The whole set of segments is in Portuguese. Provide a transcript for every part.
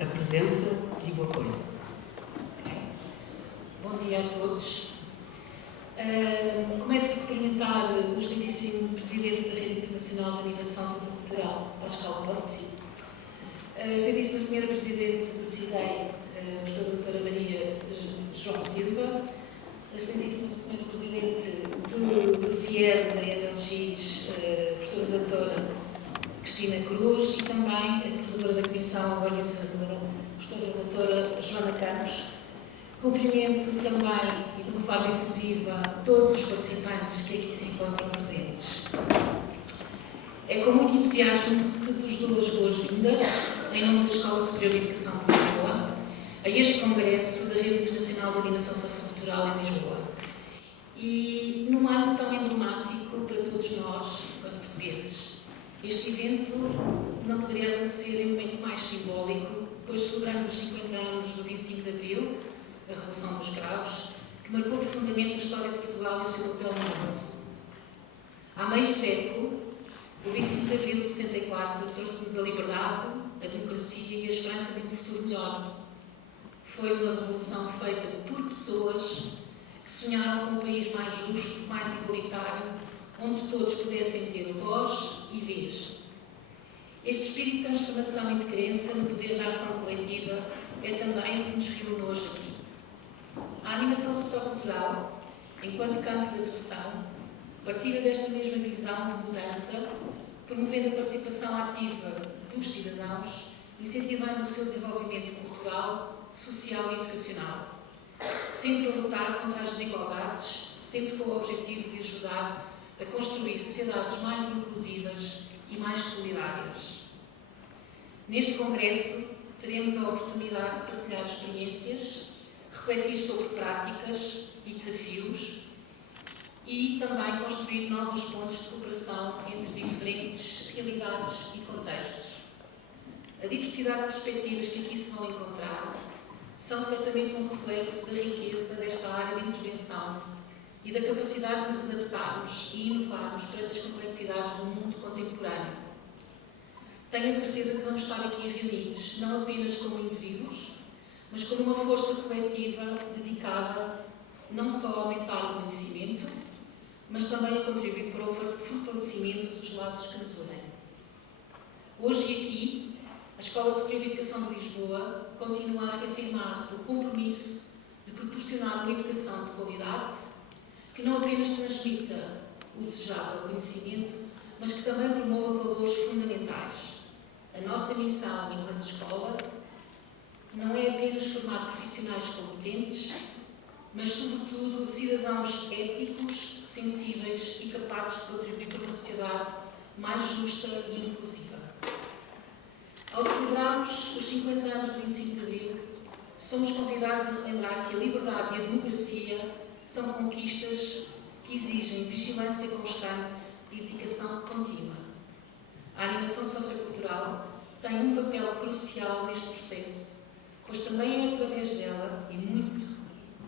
a presença e o apoio. Bom dia a todos. Começo por cumprimentar o excelentíssimo Presidente da Rede Internacional de Animação Sociocultural, Pascal Porti, a excelentíssima Senhora Presidente do CIDEI, a Professora Doutora Maria João Silva, a excelentíssima Senhora Presidente do CIER, da ESLX, a Professora Doutora Cristina Cruz, e também a Coordenadora da Comissão Organizadora, a Professora Doutora Joana Campos. Cumprimento também, e de uma forma efusiva, todos os participantes que aqui se encontram presentes. É com muito entusiasmo que vos dou as boas-vindas, em nome da Escola Superior de Educação de Lisboa, a este Congresso da Rede Internacional de Animação Sociocultural em Lisboa. E num ano tão emblemático para todos nós, enquanto portugueses. Este evento não poderia acontecer em um momento mais simbólico, pois celebramos os 50 anos do 25 de Abril, a Revolução dos Cravos, que marcou profundamente a história de Portugal e o seu papel no mundo. Há meio século, o 25 de Abril de 74 trouxe-nos a liberdade, a democracia e a esperança de um futuro melhor. Foi uma revolução feita por pessoas que sonharam com um país mais justo, mais igualitário, onde todos pudessem ter voz e vez. Este espírito de transformação e de crença no poder da ação coletiva é também o que nos reúne hoje aqui. A animação sociocultural, enquanto campo de atuação, partilha desta mesma visão de mudança, promovendo a participação ativa dos cidadãos, incentivando o seu desenvolvimento cultural, social e educacional, sempre a lutar contra as desigualdades, sempre com o objetivo de ajudar a construir sociedades mais inclusivas e mais solidárias. Neste Congresso, teremos a oportunidade de partilhar experiências, refletir sobre práticas e desafios e também construir novos pontos de cooperação entre diferentes realidades e contextos. A diversidade de perspectivas que aqui se vão encontrar são certamente um reflexo da riqueza desta área de intervenção e da capacidade de nos adaptarmos e inovarmos perante as complexidades do mundo contemporâneo. Tenho a certeza que vamos estar aqui reunidos não apenas como indivíduos, mas como uma força coletiva dedicada não só a aumentar o conhecimento, mas também a contribuir para o fortalecimento dos laços que nos unem. Hoje e aqui, a Escola Superior de Educação de Lisboa continua a reafirmar o compromisso de proporcionar uma educação de qualidade que não apenas transmita o desejável conhecimento, mas que também promova valores fundamentais. A nossa missão enquanto escola não é apenas formar profissionais competentes, mas, sobretudo, cidadãos éticos, sensíveis e capazes de contribuir para uma sociedade mais justa e inclusiva. Ao celebrarmos os 50 anos do 25 de Abril, somos convidados a relembrar que a liberdade e a democracia são conquistas que exigem vigilância constante e dedicação contínua. A animação sociocultural tem um papel crucial neste processo, pois também é através dela, e muito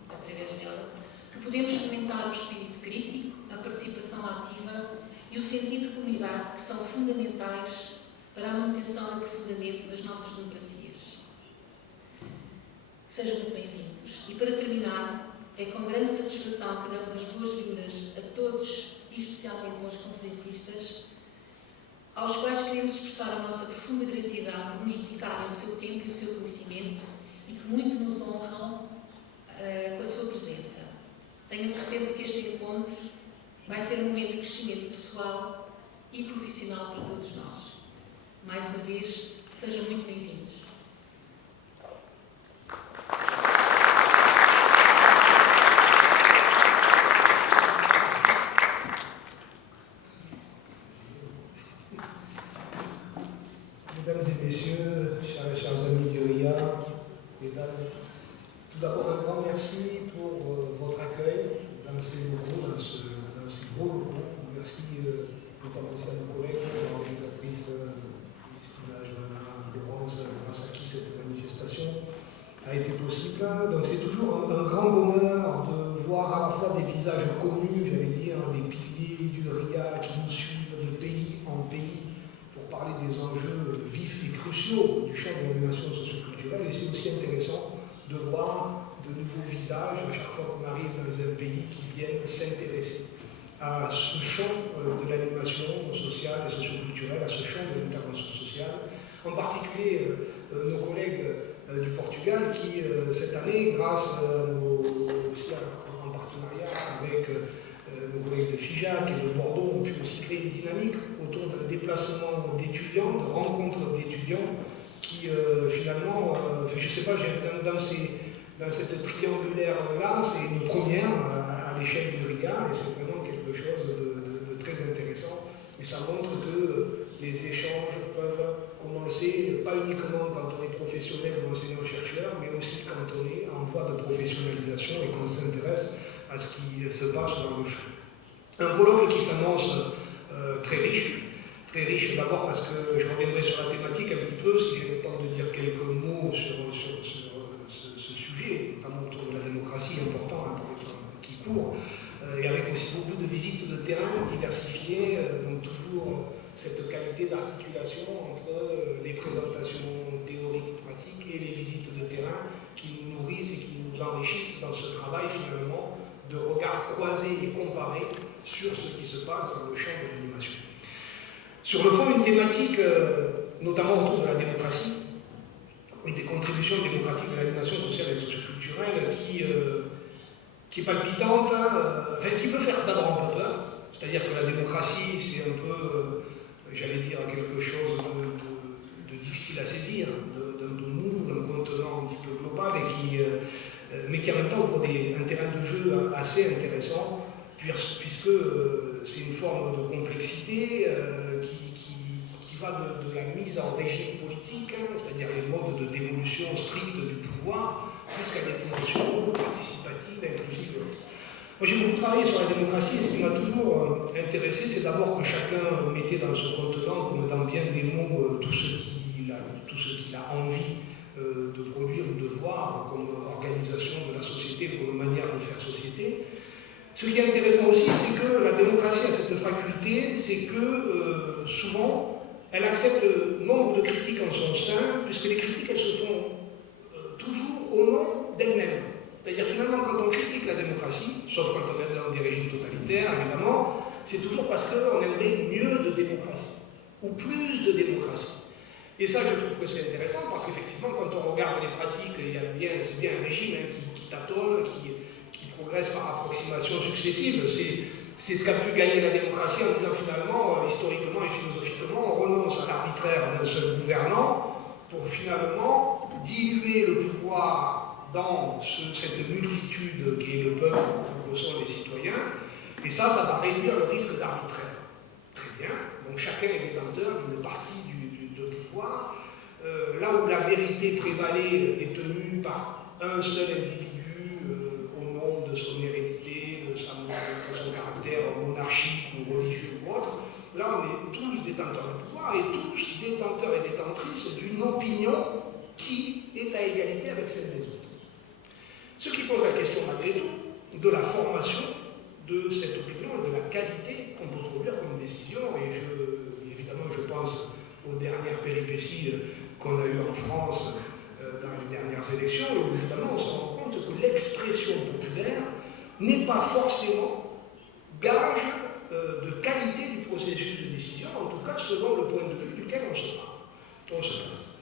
através dela, que podemos fomentar o espírito crítico, a participação ativa e o sentido de comunidade, que são fundamentais para a manutenção e aprofundamento das nossas democracias. Sejam muito bem-vindos. E para terminar, é com grande satisfação que damos as boas-vindas a todos, e especialmente aos conferencistas, aos quais queremos expressar a nossa profunda gratidão por nos dedicarem o seu tempo e o seu conhecimento e que muito nos honram com a sua presença. Tenho a certeza que este encontro vai ser um momento de crescimento pessoal e profissional para todos nós. Mais uma vez, sejam muito bem-vindos. Mesdames et messieurs, chers amis du RIA, mesdames, tout d'abord un grand merci pour votre accueil dans ces locaux, dans ces beaux locaux. Merci tout à nos collègues, l'organisatrice Christina Johanna de Bronze, grâce à qui cette manifestation a été possible. Donc c'est toujours un grand bonheur de voir à la fois des visages connus, j'allais dire, des piliers du RIA qui nous suivent de pays en pays pour parler des enjeux vifs et cruciaux du champ de l'animation socioculturelle, et c'est aussi intéressant de voir de nouveaux visages à chaque fois qu'on arrive dans un pays qui viennent s'intéresser à ce champ de l'animation sociale et socioculturelle, à ce champ de l'intervention sociale, en particulier nos collègues du Portugal qui, cette année, grâce aussi en partenariat avec nos collègues de Figeac et de Bordeaux, ont pu aussi créer une dynamique autour d'un déplacement d'étudiants, de rencontres d'étudiants qui, finalement, je ne sais pas, dans cette triangulaire-là, c'est une première à l'échelle du RIA, et c'est vraiment quelque chose de très intéressant. Et ça montre que les échanges peuvent commencer, pas uniquement quand on est professionnel ou enseignant-chercheur, mais aussi quand on est en voie de professionnalisation et qu'on s'intéresse à ce qui se passe dans le champ. Un colloque qui s'annonce très riche d'abord parce que je reviendrai sur la thématique un petit peu, si j'ai le temps de dire quelques mots sur ce sujet, notamment autour de la démocratie, important pour les temps qui courent, et avec aussi beaucoup de visites de terrain diversifiées, donc toujours cette qualité d'articulation entre les présentations théoriques, pratiques et les visites de terrain qui nous nourrissent et qui nous enrichissent dans ce travail finalement de regard croisé et comparé sur ce qui se passe dans le champ de l'animation. Sur le fond, une thématique, notamment autour de la démocratie, et des contributions démocratiques de l'animation sociale et socioculturelle qui est palpitante, qui peut faire d'abord un peu peur, c'est-à-dire que la démocratie, c'est un peu, j'allais dire, quelque chose de difficile à saisir, d'un mou, d'un contenant un petit peu global, mais qui en même temps ouvre un terrain de jeu assez intéressant, puisque c'est une forme de complexité qui va de la mise en régime politique, c'est-à-dire les modes de dévolution stricte du pouvoir, jusqu'à des dimensions participatives, inclusives. Moi j'ai beaucoup travaillé sur la démocratie, et ce qui m'a toujours intéressé, c'est d'abord que chacun mettait dans ce contenant, comme dans bien des mots, tout ce qu'il a envie de produire ou de voir comme organisation de la société, comme manière de faire société. Ce qui est intéressant aussi, c'est que la démocratie a cette faculté, c'est que souvent, elle accepte nombre de critiques en son sein, puisque les critiques, elles se font toujours au nom d'elles-mêmes. C'est-à-dire finalement, quand on critique la démocratie, sauf quand on est dans des régimes totalitaires, évidemment, c'est toujours parce qu'on aimerait mieux de démocratie, ou plus de démocratie. Et ça, je trouve que c'est intéressant, parce qu'effectivement, quand on regarde les pratiques, c'est bien un régime qui tâtonne, qui progresse par approximation successive. C'est ce qu'a pu gagner la démocratie en disant finalement, historiquement et philosophiquement, on renonce à l'arbitraire d'un seul gouvernant pour finalement diluer le pouvoir dans cette multitude qui est le peuple, que sont les citoyens, et ça va réduire le risque d'arbitraire. Très bien, donc chacun est détenteur d'une partie de pouvoir. Là où la vérité prévalait, détenue par un seul individu au nom de son hérédité, de son caractère monarchique ou religieux ou autre, là on est tous détenteurs de pouvoir et tous détenteurs et détentrices d'une opinion qui est à égalité avec celle des autres. Ce qui pose la question malgré tout de la formation de cette opinion et de la qualité qu'on peut produire comme décision. Et évidemment, je pense aux dernières péripéties qu'on a eues en France dans les dernières élections, où évidemment on se rend compte que l'expression populaire n'est pas forcément gage de qualité du processus de décision, en tout cas selon le point de vue duquel on se place.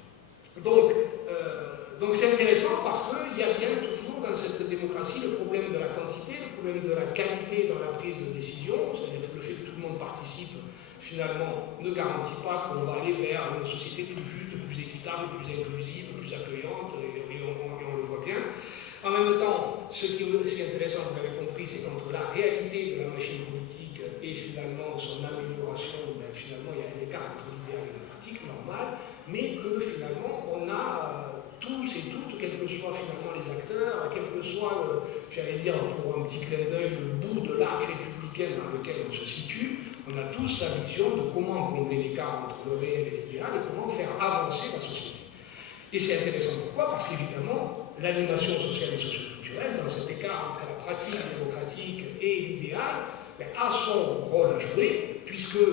Donc c'est intéressant parce qu'il y a bien toujours dans cette démocratie le problème de la quantité, le problème de la qualité dans la prise de décision, c'est-à-dire que le fait que tout le monde participe finalement ne garantit pas qu'on va aller vers une société plus juste, plus équitable, plus inclusive, plus accueillante, et on le voit bien. En même temps, ce qui est aussi intéressant, vous l'avez compris, c'est qu'entre la réalité de la machine politique et finalement son amélioration, finalement il y a un écart entre l'idéal et la pratique normale, mais que finalement on a tous et toutes, quels que soient finalement les acteurs, quel que soit, j'allais dire pour un petit clin d'œil, le bout de l'arc républicain dans lequel on se situe, on a tous la vision de comment combler l'écart entre le réel et l'idéal et comment faire avancer la société. Et c'est intéressant pourquoi? Parce qu'évidemment, l'animation sociale et socioculturelle, dans cet écart entre la pratique démocratique et l'idéal, a son rôle à jouer, puisque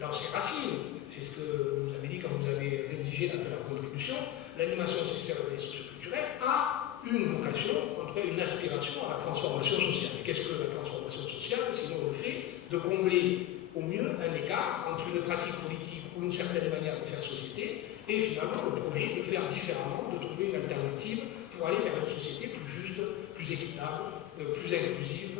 dans ses racines, c'est ce que vous avez dit quand vous avez rédigé la contribution, l'animation sociale et socioculturelle a une vocation, en tout cas une aspiration à la transformation sociale. Et qu'est-ce que la transformation sociale? Sinon le fait de combler au mieux un écart entre une pratique politique ou une certaine manière de faire société et finalement le projet de faire différemment, de trouver une alternative pour aller vers une société plus juste, plus équitable, plus inclusive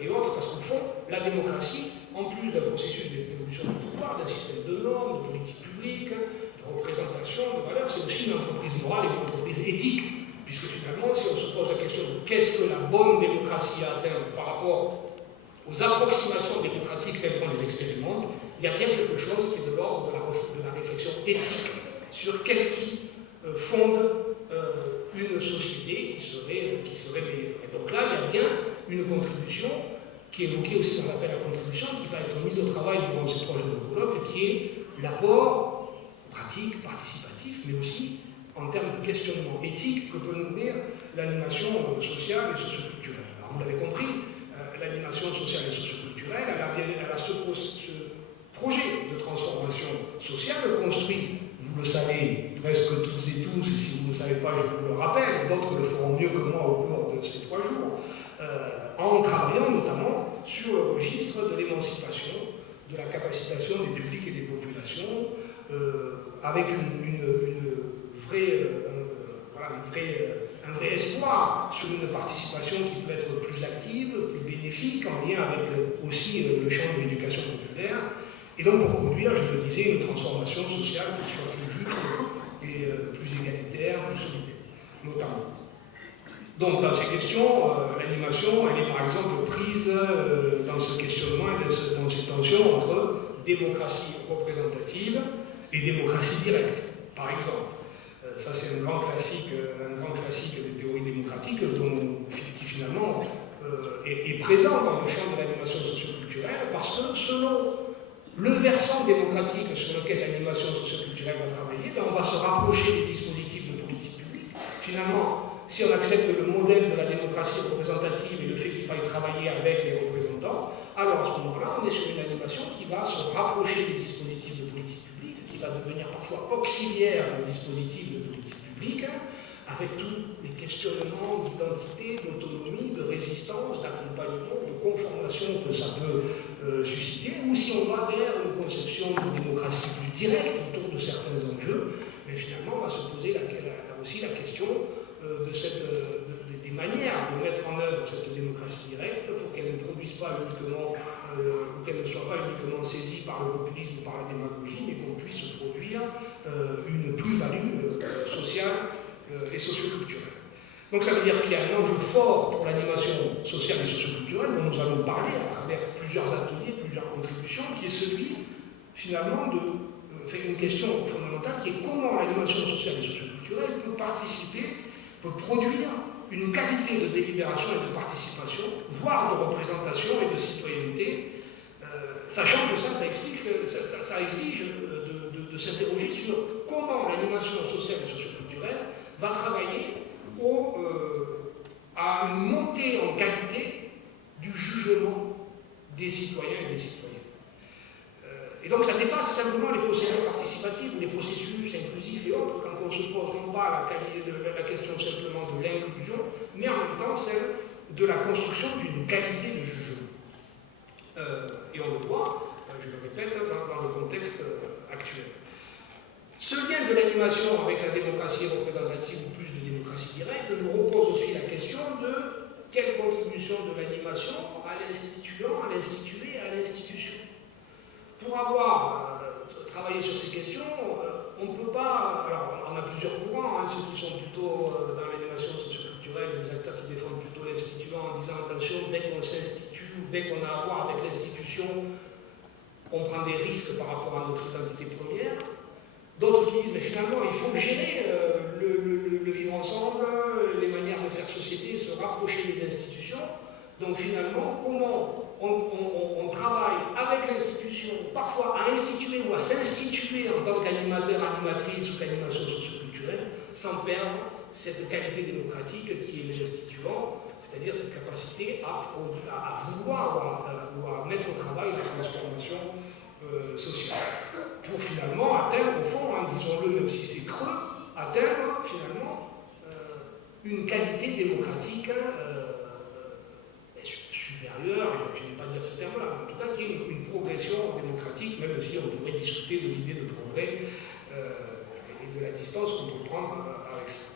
et autres, parce qu'au fond, la démocratie, en plus d'un processus d'évolution du pouvoir, d'un système de normes, de politique publique, de représentation, de valeurs, c'est aussi une entreprise morale et une entreprise éthique, puisque finalement, si on se pose la question de qu'est-ce que la bonne démocratie a atteint par rapport aux approximations démocratiques telles qu'on les expérimente, il y a bien quelque chose qui est de l'ordre de la réflexion éthique sur qu'est-ce qui fonde une société qui serait meilleure. Et donc là, il y a bien une contribution qui est évoquée aussi dans l'appel à contribution, qui va être mise au travail durant ces projets de colloque, qui est l'apport pratique, participatif, mais aussi en termes de questionnement éthique que peut nourrir l'animation sociale et socioculturelle. Alors vous l'avez compris, l'animation sociale et socioculturelle, elle a ce projet de transformation sociale construit, vous le savez presque tous et tous, et si vous ne le savez pas, je vous le rappelle, d'autres le feront mieux que moi au cours de ces 3 jours, en travaillant notamment sur le registre de l'émancipation, de la capacitation des publics et des populations, avec un vrai espoir sur une participation qui peut être plus active, plus bénéfique, en lien avec aussi le champ de l'éducation populaire, et donc pour conduire, je le disais, une transformation sociale qui soit plus juste et plus égalitaire, plus solidaire, notamment. Donc dans ces questions, l'animation, elle est par exemple prise dans ce questionnement et dans ces tensions entre démocratie représentative et démocratie directe, par exemple. Ça, c'est un grand classique des théories démocratiques qui finalement est présent dans le champ de l'animation socioculturelle parce que selon le versant démocratique sur lequel l'animation socioculturelle va travailler, on va se rapprocher des dispositifs de politique publique. Finalement, si on accepte le modèle de la démocratie représentative et le fait qu'il faille travailler avec les représentants, alors à ce moment-là, on est sur une animation qui va se rapprocher des dispositifs de politique publique, qui va devenir parfois auxiliaire des dispositifs de politique publique, avec tous les questionnements d'identité, d'autonomie, de résistance, d'accompagnement, de conformation que ça peut susciter, ou si on va vers une conception de démocratie plus directe autour de certains enjeux, mais finalement on va se poser aussi la question des manières de mettre en œuvre cette démocratie directe pour qu'elle ne produise pas uniquement, qu'elle ne soit pas uniquement saisie par le populisme ou par la démagogie, mais qu'on puisse produire une plus-value sociale et socioculturelle. Donc ça veut dire qu'il y a un enjeu fort pour l'animation sociale et socioculturelle dont nous allons parler à travers plusieurs ateliers, plusieurs contributions, qui est celui finalement une question fondamentale qui est comment l'animation sociale et socioculturelle peut participer, peut produire une qualité de délibération et de participation, voire de représentation et de citoyenneté, sachant que ça exige de s'interroger sur comment l'animation sociale et socioculturelle va travailler à une montée en qualité du jugement des citoyens et des citoyennes. Et donc ça dépasse simplement les procédures participatives ou les processus inclusifs et autres, quand on se pose non pas la question simplement de l'inclusion, mais en même temps celle de la construction d'une qualité de jugement. Et on le voit, je le répète, dans le contexte actuel. Ce lien de l'animation avec la démocratie représentative ou plus de démocratie directe nous repose aussi la question de quelle contribution de l'animation à l'instituant, à l'institué et à l'institution. Pour avoir travaillé sur ces questions, on ne peut pas. Alors, on a plusieurs courants, ceux qui sont plutôt dans l'animation socioculturelle, les acteurs qui défendent plutôt l'instituant en disant attention, dès qu'on s'institue, dès qu'on a à voir avec l'institution, on prend des risques par rapport à notre identité première. D'autres qui disent, mais finalement, il faut gérer le vivre ensemble, les manières de faire société, se rapprocher des institutions. Donc finalement, comment on travaille avec l'institution, parfois à instituer ou à s'instituer en tant qu'animateur, animatrice ou qu'animation socioculturelle, sans perdre cette qualité démocratique qui est l'instituant, c'est-à-dire cette capacité à vouloir ou à mettre au travail la transformation sociale. Pour finalement atteindre, au fond, hein, disons-le même si c'est creux, atteindre finalement une qualité démocratique supérieure, je n'aime pas dire ce terme-là, mais en tout cas qu'il y ait une progression démocratique, même si on devrait discuter de l'idée de progrès et de la distance qu'on peut prendre avec ça.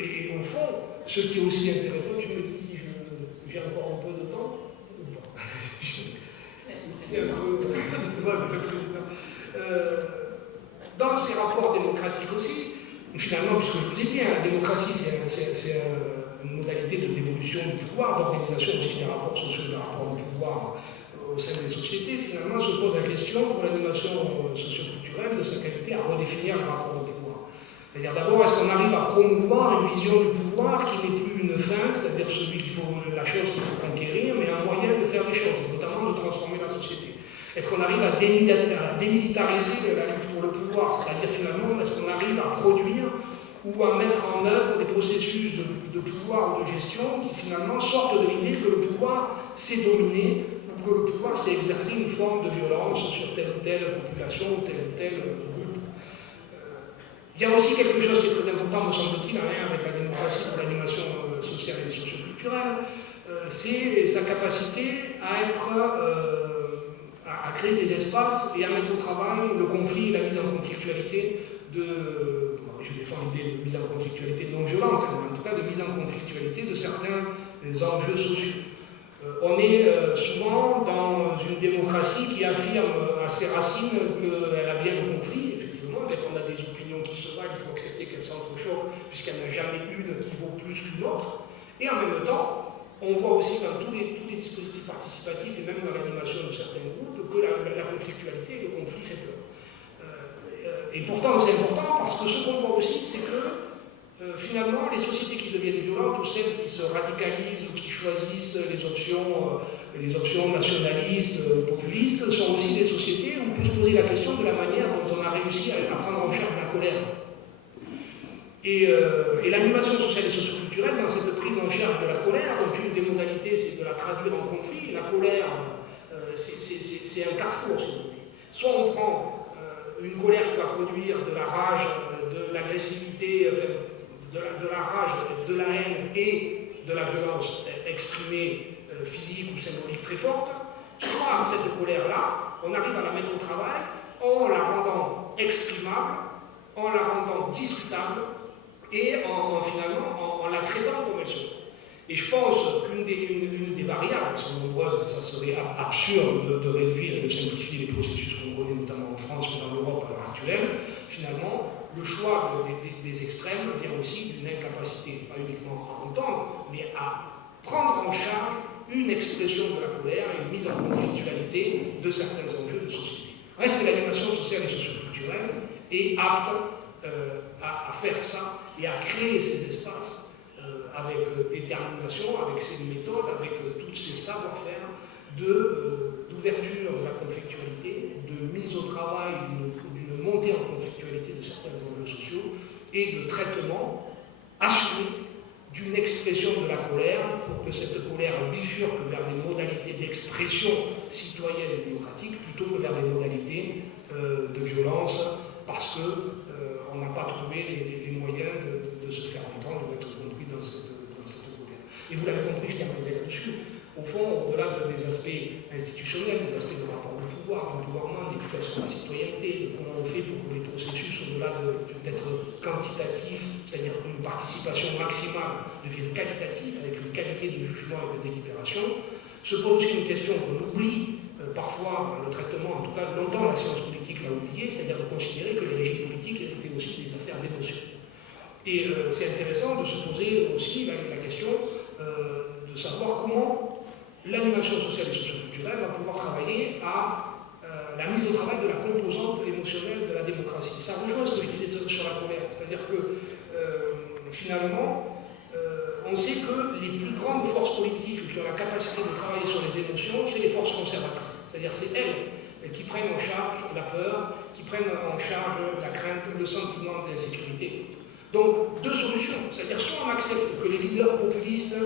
Et au fond, ce qui est aussi intéressant, tu me dis si j'ai encore un peu de temps ou pas. C'est un peu le président. Dans ces rapports démocratiques aussi, finalement, puisque je vous ai dit, la démocratie, c'est une modalité de dévolution du pouvoir, d'organisation aussi des rapports sociaux, des rapports du pouvoir au sein des sociétés, finalement se pose la question pour l'animation socioculturelle de sa qualité à redéfinir le rapport au pouvoir. C'est-à-dire d'abord, est-ce qu'on arrive à promouvoir une vision du pouvoir qui n'est plus une fin, c'est-à-dire la chose qu'il faut conquérir, mais un moyen de faire des choses, notamment de transformer la société. Est-ce qu'on arrive à démilitariser la lutte pour le pouvoir, c'est-à-dire finalement, est-ce qu'on arrive à produire ou à mettre en œuvre des processus de pouvoir ou de gestion qui finalement sortent de l'idée que le pouvoir c'est dominer ou que le pouvoir c'est exercer une forme de violence sur telle ou telle population ou tel groupe. Il y a aussi quelque chose qui est très important, me semble-t-il, en lien avec la démocratie pour l'animation sociale et socioculturelle, c'est sa capacité à créer des espaces et à mettre au travail le conflit et la mise en conflictualité je défends l'idée de mise en conflictualité non violente, mais en tout cas de mise en conflictualité de certains enjeux sociaux. On est souvent dans une démocratie qui affirme à ses racines qu'elle a bien le conflit, effectivement, dès qu'on a des opinions qui se valent, il faut accepter qu'elles s'entrechoquent, puisqu'il n'y en a jamais une qui vaut plus qu'une autre, et en même temps, on voit aussi dans tous les dispositifs participatifs et même dans l'animation de certains groupes que la conflictualité et le conflit fait peur. Et pourtant, c'est important parce que ce qu'on voit aussi, c'est que finalement, les sociétés qui deviennent violentes ou celles qui se radicalisent ou qui choisissent les options nationalistes, populistes, sont aussi des sociétés où on peut se poser la question de la manière dont on a réussi à prendre en charge la colère. Et l'animation sociale et socioculturelle, dans cette prise en charge de la colère, dont une des modalités, c'est de la traduire en conflit. La colère, c'est un carrefour, si vous voulez. Soit on prend une colère qui va produire de la rage, de l'agressivité, de la rage, de la haine et de la violence exprimée physique ou symbolique très forte, soit cette colère-là, on arrive à la mettre au travail en la rendant exprimable, en la rendant discutable et finalement en la traitant comme elle se doit. Et je pense qu'une des variables, elles sont nombreuses, ça serait absurde de réduire et de simplifier les processus qu'on connaît notamment en France ou dans l'Europe à l'heure actuelle. Finalement, le choix des extrêmes vient aussi d'une incapacité, pas uniquement à entendre, mais à prendre en charge une expression de la colère et une mise en conflictualité de certains enjeux de société. Est-ce que l'animation sociale et socioculturelle est apte à faire ça et à créer ces espaces avec détermination, avec ces méthodes, avec tous ces savoir-faire d'ouverture de la conflictualité, de mise au travail d'une montée en conflictualité de certains enjeux sociaux et de traitement assumé d'une expression de la colère pour que cette colère bifurque vers des modalités d'expression citoyenne et démocratique plutôt que vers des modalités de violence parce qu'on n'a pas trouvé les moyens de se faire entendre, d'être compris dans cette colère. Et vous l'avez compris, je terminerai là-dessus. Au fond, au-delà des aspects institutionnels, des aspects de rapport au pouvoir, du gouvernement, d'éducation à la citoyenneté, de comment on fait pour que les processus, au-delà d'être quantitatifs, c'est-à-dire une participation maximale, deviennent qualitatifs, avec une qualité de jugement et de délibération, se pose aussi une question qu'on oublie parfois dans le traitement, en tout cas longtemps la science politique l'a oublié, c'est-à-dire de considérer que les régimes politiques étaient aussi des affaires d'émotion. Et c'est intéressant de se poser aussi la question de savoir comment l'animation sociale et socioculturelle va pouvoir travailler à la mise au travail de la composante émotionnelle de la démocratie. Ça rejoint ce que je disais sur la colère, c'est-à-dire que finalement, on sait que les plus grandes forces politiques qui ont la capacité de travailler sur les émotions, c'est les forces conservatrices. C'est-à-dire c'est elles qui prennent en charge la peur, qui prennent en charge la crainte, le sentiment d'insécurité. Donc, deux solutions. C'est-à-dire soit on accepte que les leaders populistes,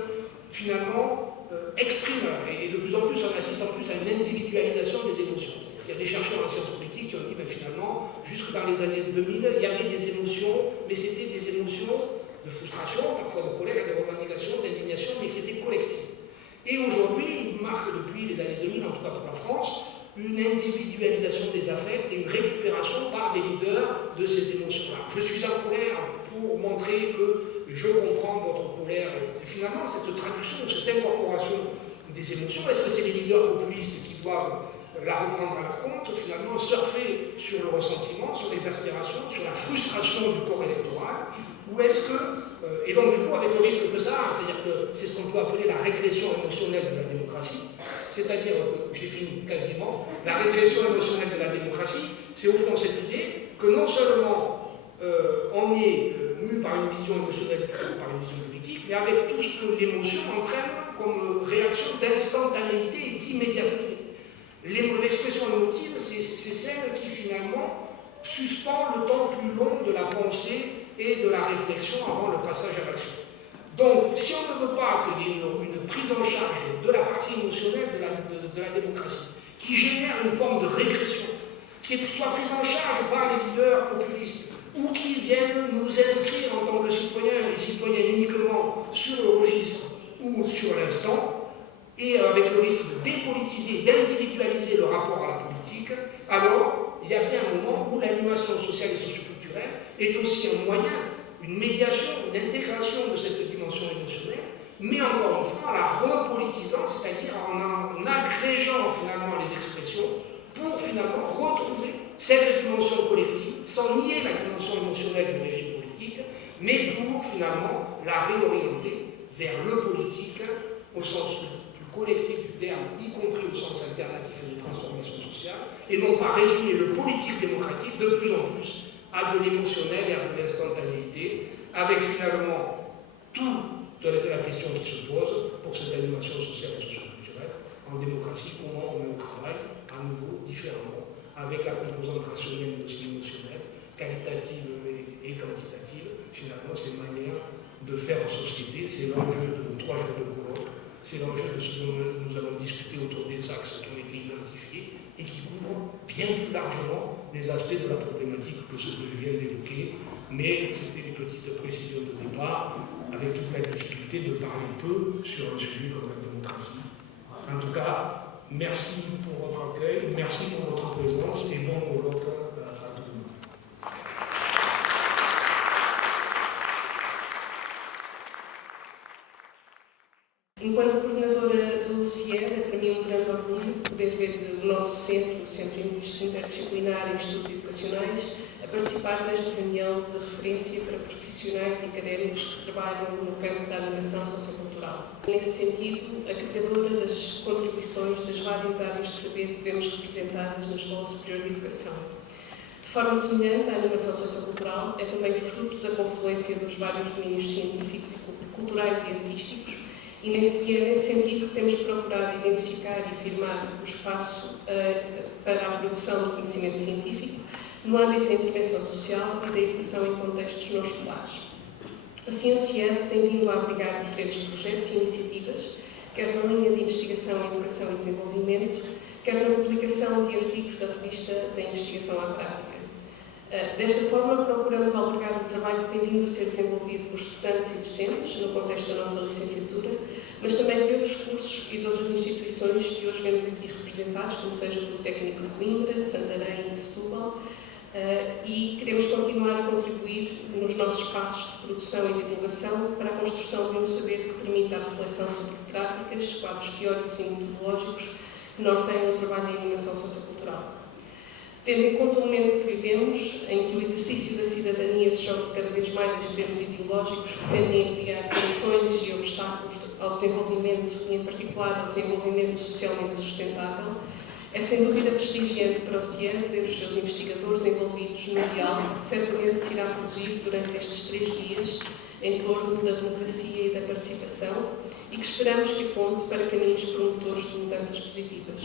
finalement, exprime, et de plus en plus on assiste en plus à une individualisation des émotions. Il y a des chercheurs en sciences politiques qui ont dit, finalement, jusque dans les années 2000, il y avait des émotions, mais c'était des émotions de frustration, parfois de colère, de revendication, d'indignation, mais qui étaient collectives. Et aujourd'hui, il marque depuis les années 2000, en tout cas pour la France, une individualisation des affects et une récupération par des leaders de ces émotions-là. Je suis en colère pour montrer que je comprends votre colère. Et finalement, cette traduction, cette incorporation des émotions, est-ce que c'est les leaders populistes qui doivent la reprendre à leur compte, finalement, surfer sur le ressentiment, sur l'exaspération, sur la frustration du corps électoral, ou est-ce que, et donc du coup avec le risque que ça, c'est-à-dire que c'est ce qu'on peut appeler la régression émotionnelle de la démocratie, c'est-à-dire, j'ai fini quasiment, la régression émotionnelle de la démocratie, c'est au fond cette idée que non seulement on est mu par une vision émotionnelle, par une vision politique, mais avec tout ce que l'émotion entraîne comme réaction d'instantanéité et d'immédiateté. L'expression émotive, c'est celle qui finalement suspend le temps plus long de la pensée et de la réflexion avant le passage à l'action. Donc, si on ne veut pas qu'il y ait une prise en charge de la partie émotionnelle de la démocratie, qui génère une forme de régression, qui soit prise en charge par les leaders populistes, ou qui viennent nous inscrire en tant que citoyens et citoyens uniquement sur le registre ou sur l'instant, et avec le risque de dépolitiser, d'individualiser le rapport à la politique, alors il y a bien un moment où l'animation sociale et socioculturelle est aussi un moyen, une médiation, une intégration de cette dimension émotionnelle, mais encore une fois en la repolitisant, c'est-à-dire en agrégeant finalement les expressions pour finalement retrouver cette dimension collective, sans nier la dimension émotionnelle du régime politique, mais pour finalement la réorienter vers le politique au sens collectif du terme, y compris au sens alternatif et de transformation sociale, et non pas résumer le politique démocratique de plus en plus à de l'émotionnel et à de l'instantanéité, avec finalement toute la question qui se pose pour cette animation sociale et socioculturelle. En démocratie, comment on met au travail à nouveau différemment, avec la composante rationnelle mais aussi émotionnelle, qualitative et quantitative. Finalement, c'est une manière de faire en société, c'est l'enjeu de nos 3 jours de colloque. C'est l'enjeu de ce dont nous allons discuter autour des axes qui ont été identifiés et qui couvrent bien plus largement les aspects de la problématique que ce que je viens d'évoquer. Mais c'était une petite précision de départ, avec toute la difficulté de parler peu sur un sujet comme la démocratie. En tout cas, merci pour votre accueil, merci pour votre présence et bon colloque à tout le monde. Enquanto coordenadora do CIED, é para mim um grande orgulho poder ver o nosso centro, o Centro Interdisciplinar em Estudos Educacionais, a participar nesta reunião de referência para profissionais e académicos que trabalham no campo da animação sociocultural. Nesse sentido, a criadora das contribuições das várias áreas de saber que vemos representadas na Escola Superior de Educação. De forma semelhante, a animação sociocultural é também fruto da confluência dos vários domínios científicos, culturais e artísticos, e é nesse sentido que temos procurado identificar e afirmar o espaço para a produção de conhecimento científico no âmbito da intervenção social e da educação em contextos não escolares. Assim, o CIED tem vindo a abrigar diferentes projetos e iniciativas, quer na linha de investigação em educação e desenvolvimento, quer na publicação de artigos da revista da investigação à prática. Desta forma, procuramos albergar o trabalho que tem vindo a ser desenvolvido por estudantes e docentes no contexto da nossa licenciatura, mas também de outros cursos e de outras instituições que hoje vemos aqui representados, como seja o Politécnico de Coimbra, de Santarém e de Setúbal, e queremos continuar a contribuir nos nossos espaços de produção e divulgação para a construção de um saber que permita a reflexão sobre práticas, quadros teóricos e metodológicos que norteiam o trabalho de animação sociocultural. Tendo em conta o momento que vivemos, em que o exercício da cidadania se joga cada vez mais em extremos ideológicos que tendem a criar tensões e obstáculos ao desenvolvimento, e em particular ao desenvolvimento socialmente sustentável, é sem dúvida prestigiante para o CIED ver os seus investigadores envolvidos no diálogo que certamente se irá produzir durante estes 3 dias em torno da democracia e da participação e que esperamos que aponte para caminhos promotores de mudanças positivas.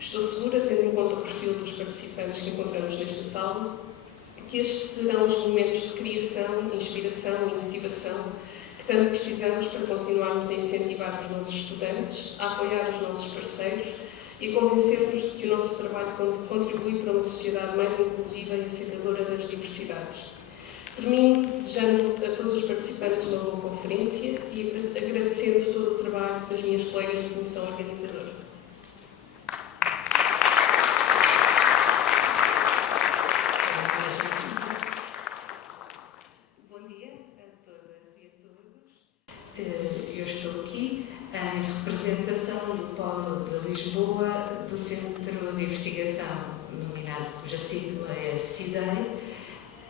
Estou segura, tendo em conta o perfil dos participantes que encontramos nesta sala, que estes serão os momentos de criação, inspiração e motivação que tanto precisamos para continuarmos a incentivar os nossos estudantes, a apoiar os nossos parceiros e a convencer-nos de que o nosso trabalho contribui para uma sociedade mais inclusiva e aceitadora das diversidades. Termino desejando a todos os participantes uma boa conferência e agradecendo todo o trabalho das minhas colegas de comissão organizadora. Bom dia a todas e a todos. Eu estou aqui em representação do Polo de Lisboa, do Centro de Investigação, denominado cuja sigla é CIDEI,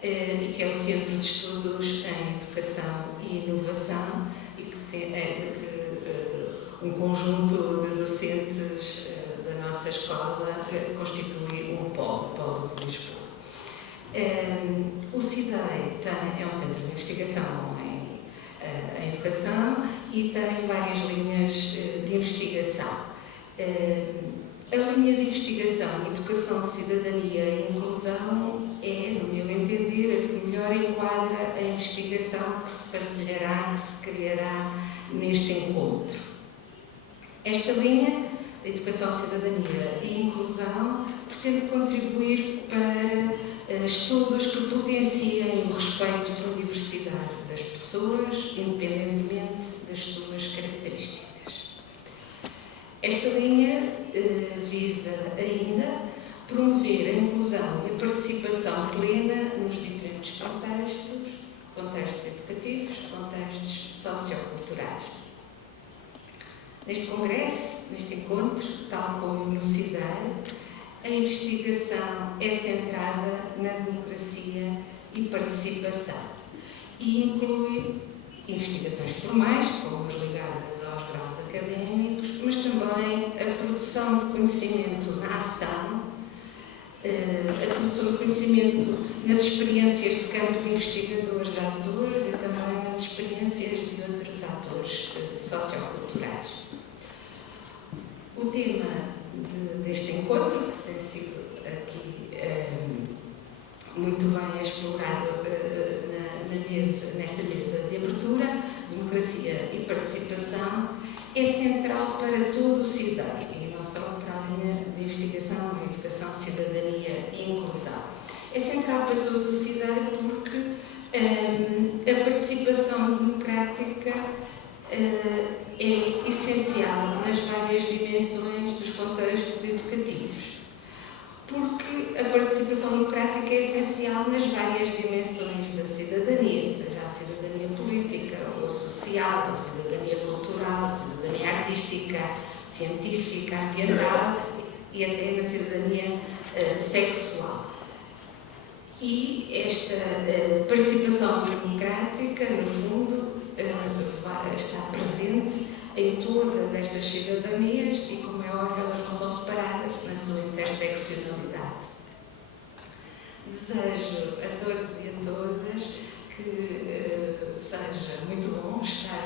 e que é o Centro de Estudos em Educação e Inovação, e que é um conjunto de docentes da nossa escola constitui um Polo de Lisboa. O CIDEI é um centro de investigação em educação e tem várias linhas de investigação. A linha de investigação Educação, Cidadania e Inclusão é, no meu entender, a que melhor enquadra a investigação que se partilhará, que se criará neste encontro. Esta linha, Educação, Cidadania e Inclusão, pretende contribuir para estudos que potenciem o respeito pela diversidade das pessoas, independentemente das suas características. Esta linha visa ainda promover a inclusão e a participação plena nos diferentes contextos educativos, contextos socioculturais. Neste congresso, neste encontro, tal como no CIDEI, a investigação é centrada na democracia e participação e inclui investigações formais, como as ligadas aos graus académicos, mas também a produção de conhecimento na ação, a produção de conhecimento nas experiências de campo de investigadores atores e também nas experiências de outros atores socioculturais. O tema deste encontro, que tem sido aqui muito bem explorado nesta mesa de abertura, democracia e participação, é central para todo o CIDEI e não só para a linha de investigação, educação, cidadania e inclusão. É central para todo o CIDEI porque a participação democrática é essencial nas várias dimensões dos contextos educativos. Porque a participação democrática é essencial nas várias dimensões da cidadania, seja a cidadania política, ou social, a cidadania cultural, a cidadania artística, científica, ambiental e até na cidadania sexual. E esta participação democrática, no fundo, está presente em todas estas cidadanias e, como é óbvio, elas não são separadas na sua interseccionalidade. Desejo a todos e a todas que seja muito bom estar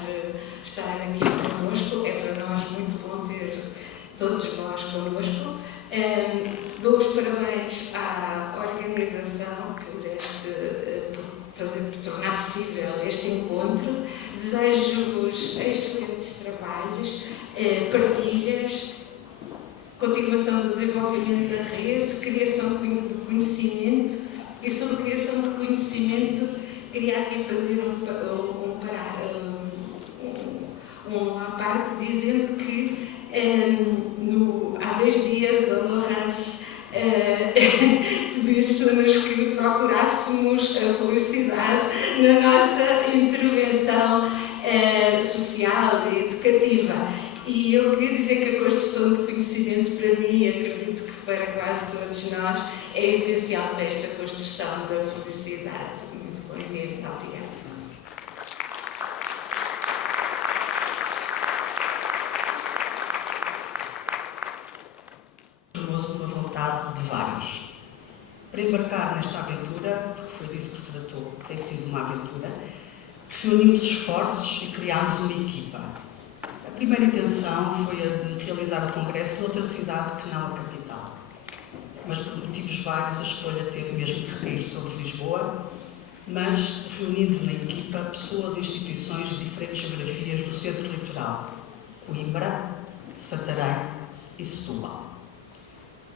aqui connosco. É para nós muito bom ter todos nós connosco. Dou os parabéns à organização por tornar possível este encontro. Desejo-vos excelentes trabalhos, partilhas, continuação do desenvolvimento da rede, criação de conhecimento. E sobre criação de conhecimento, queria aqui fazer uma parte dizendo que há 10 dias a Laurence disse-nos que procurássemos a felicidade na nossa intervenção social e educativa. E eu queria dizer que a construção de conhecimento, para mim, acredito que para quase todos nós, é essencial para esta construção da felicidade. Muito bom dia, muito obrigada. Tornou-se uma vontade de vários. Para embarcar nesta aventura, porque foi disso que se tratou, tem sido uma aventura, reunimos esforços e criámos uma equipa. A primeira intenção foi a de realizar o congresso noutra cidade que não a capital. Mas por motivos vários a escolha teve mesmo de recair sobre Lisboa, mas reunindo na equipa pessoas e instituições de diferentes geografias do centro litoral, Coimbra, Santarém e Setúbal.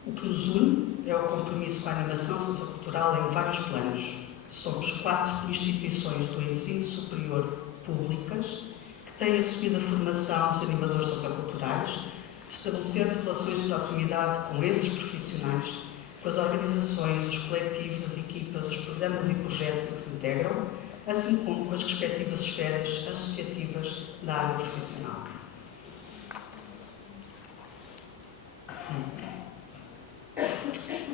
O que nos une é o compromisso com a animação sociocultural em vários planos. Somos 4 instituições do ensino superior públicas que têm assumido a formação dos animadores socioculturais, estabelecendo relações de proximidade com esses profissionais, com as organizações, os coletivos, as equipas, os programas e projetos que se integram, assim como com as respectivas esferas associativas da área profissional.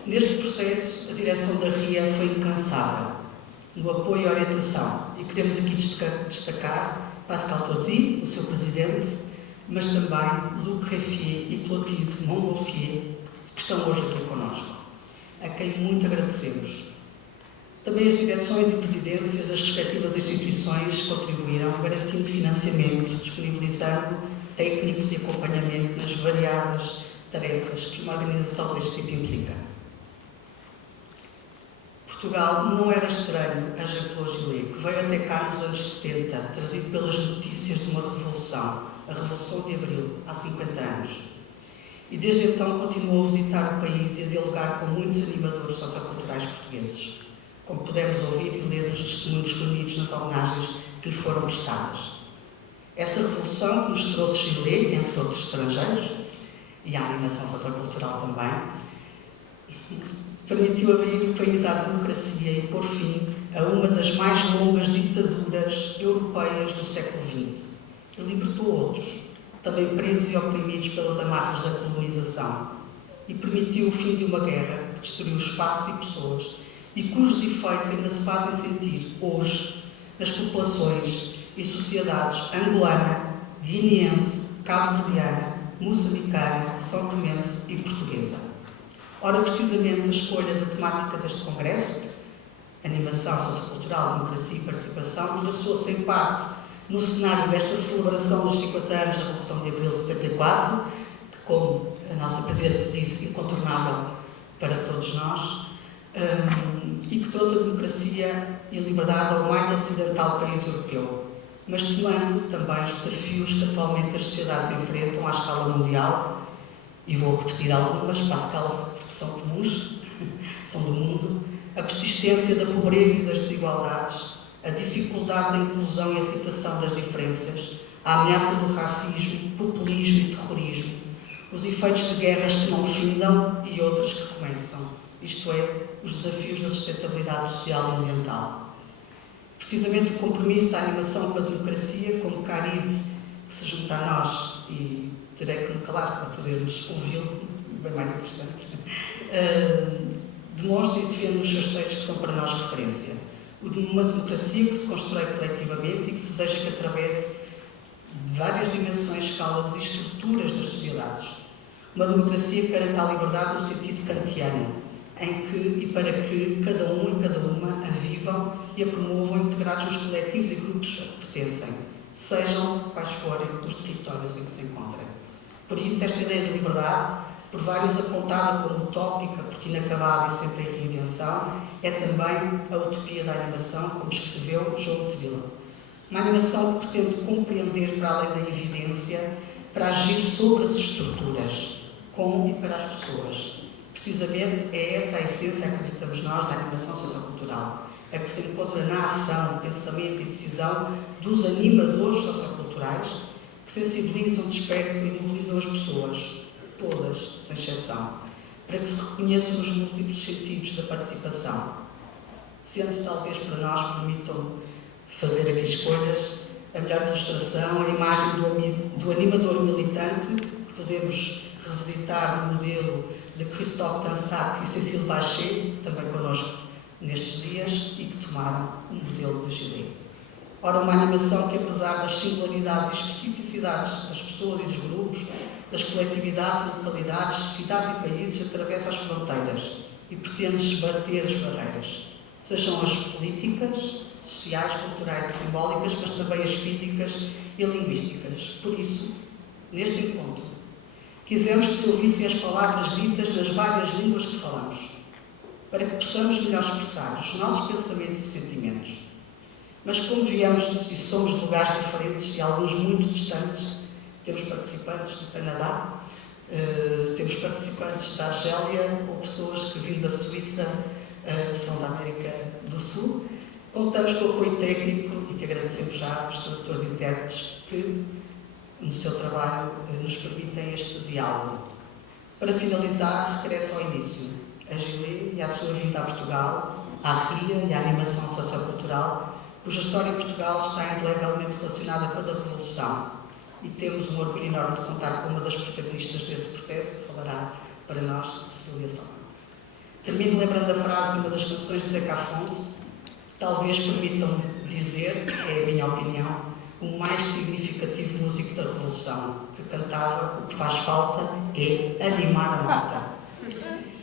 Neste processo, a direção da RIA foi incansável no apoio e orientação, e queremos aqui destacar Pascal Tozzi, o seu presidente, mas também Luc Raffier e Clotilde Montgolfier, que estão hoje aqui connosco, a quem muito agradecemos. Também as direções e presidências das respectivas instituições contribuíram, garantindo financiamento, disponibilizando técnicos e acompanhamento nas variadas tarefas que uma organização deste tipo implica. Portugal não era estranho a Jean-Claude Gillet, que veio até cá nos anos 70, trazido pelas notícias de uma revolução, a Revolução de Abril, há 50 anos. E desde então continuou a visitar o país e a dialogar com muitos animadores socioculturais portugueses, como pudemos ouvir e ler nos testemunhos reunidos nas homenagens que lhe foram prestadas. Essa revolução que nos trouxe Gillet, entre outros estrangeiros, e a animação sociocultural também, permitiu abrir o país à democracia e pôr fim a uma das mais longas ditaduras europeias do século XX. E libertou outros, também presos e oprimidos pelas amarras da colonização, e permitiu o fim de uma guerra que destruiu espaços e pessoas e cujos efeitos ainda se fazem sentir hoje nas populações e sociedades angolana, guineense, cabo-verdiana, moçambicana, são tomense e portuguesa. Ora, precisamente a escolha da temática deste congresso, animação sociocultural, democracia e participação, traçou-se em parte no cenário desta celebração dos 50 anos da Revolução de Abril de 74, que, como a nossa Presidente disse, incontornável para todos nós, e que trouxe a democracia e a liberdade ao mais ocidental país europeu, mas tomando também os desafios que atualmente as sociedades enfrentam à escala mundial, e vou repetir algumas para a escala porque são comuns, são do mundo, a persistência da pobreza e das desigualdades, a dificuldade da inclusão e aceitação das diferenças, a ameaça do racismo, populismo e terrorismo, os efeitos de guerras que não findam e outras que começam, isto é, os desafios da sustentabilidade social e ambiental. Precisamente o compromisso da animação com a democracia, como Caride, que se junta a nós, e terei que me calar para podermos ouvi-lo, bem mais interessante, demonstra e defende os seus textos que são para nós referência. Uma democracia que se constrói coletivamente e que se deseja que atravesse várias dimensões, escalas e estruturas das sociedades. Uma democracia que garanta a liberdade no sentido kantiano, em que e para que cada um e cada uma a vivam e a promovam integrados nos coletivos e grupos a que pertencem, sejam quais forem os territórios em que se encontrem. Por isso, esta ideia de liberdade, por vários apontada como utópica, porque inacabada e sempre em reinvenção, é também a utopia da animação, como escreveu João Tevila. Uma animação que pretende compreender para além da evidência, para agir sobre as estruturas, com e para as pessoas. Precisamente é essa a essência, acreditamos nós, da animação sociocultural, a que se encontra na ação, pensamento e decisão dos animadores socioculturais que sensibilizam, despertam e mobilizam as pessoas, todas, sem exceção, para que se reconheçam os múltiplos sentidos da participação, sendo talvez para nós, permitam fazer aqui escolhas, a melhor ilustração, a imagem do animador militante, que podemos revisitar o modelo de Christophe Dansac e Cécile Bachet, também connosco nestes dias, e que tomaram o modelo de Gillet. Ora, uma animação que, apesar das singularidades e especificidades das pessoas e dos grupos, das coletividades e localidades, cidades e países, atravessa as fronteiras e pretende esbater as barreiras, sejam as políticas, sociais, culturais e simbólicas, mas também as físicas e linguísticas. Por isso, neste encontro, quisemos que se ouvissem as palavras ditas nas várias línguas que falamos, para que possamos melhor expressar os nossos pensamentos e sentimentos. Mas como viemos e somos de lugares diferentes e alguns muito distantes, temos participantes do Canadá, temos participantes da Argélia ou pessoas que vêm da Suíça, são da América do Sul. Contamos com o apoio técnico e que agradecemos já aos tradutores e intérpretes que, no seu trabalho, nos permitem este diálogo. Para finalizar, regresso ao início. A Gilê e à sua vinda a Portugal, à RIA e à animação sociocultural, cuja história em Portugal está indelevelmente relacionada com a da Revolução. E temos um orgulho enorme de contar com uma das protagonistas desse processo, que falará para nós, Cecília Salgado. Termino lembrando a frase de uma das canções de Zeca Afonso, talvez permitam dizer, é a minha opinião, o mais significativo músico da Revolução, que cantava: o que faz falta é animar a malta.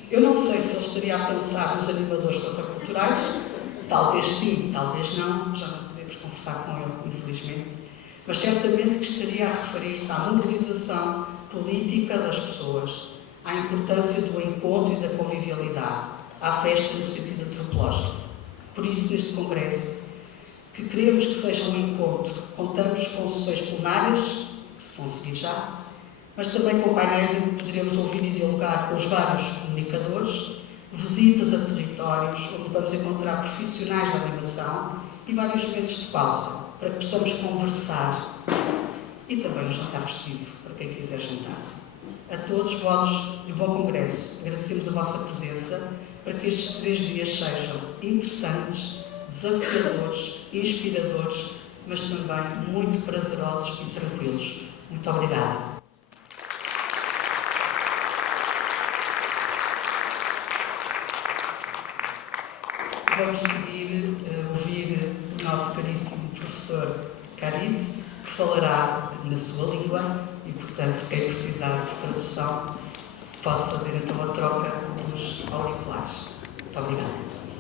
Eu não sei se ele estaria a pensar nos animadores socioculturais, talvez sim, talvez não, já não podemos conversar com ele, infelizmente, mas certamente que estaria a referir-se à mobilização política das pessoas, à importância do encontro e da convivialidade, à festa no sentido antropológico. Por isso, neste Congresso, que queremos que seja um encontro, contamos com sessões plenárias, que se vão seguir já, mas também com painéis em que poderemos ouvir e dialogar com os vários comunicadores, visitas a territórios onde vamos encontrar profissionais da animação e vários momentos de pausa, para que possamos conversar e também um jantar festivo, para quem quiser juntar-se. A todos, votos de bom Congresso. Agradecemos a vossa presença para que estes 3 dias sejam interessantes, desafiadores, inspiradores, mas também muito prazerosos e tranquilos. Muito obrigada. Vamos seguir a ouvir o nosso caríssimo professor Caride, que falará na sua língua e, portanto, quem precisar de tradução pode fazer então a troca dos auriculares. Muito obrigada.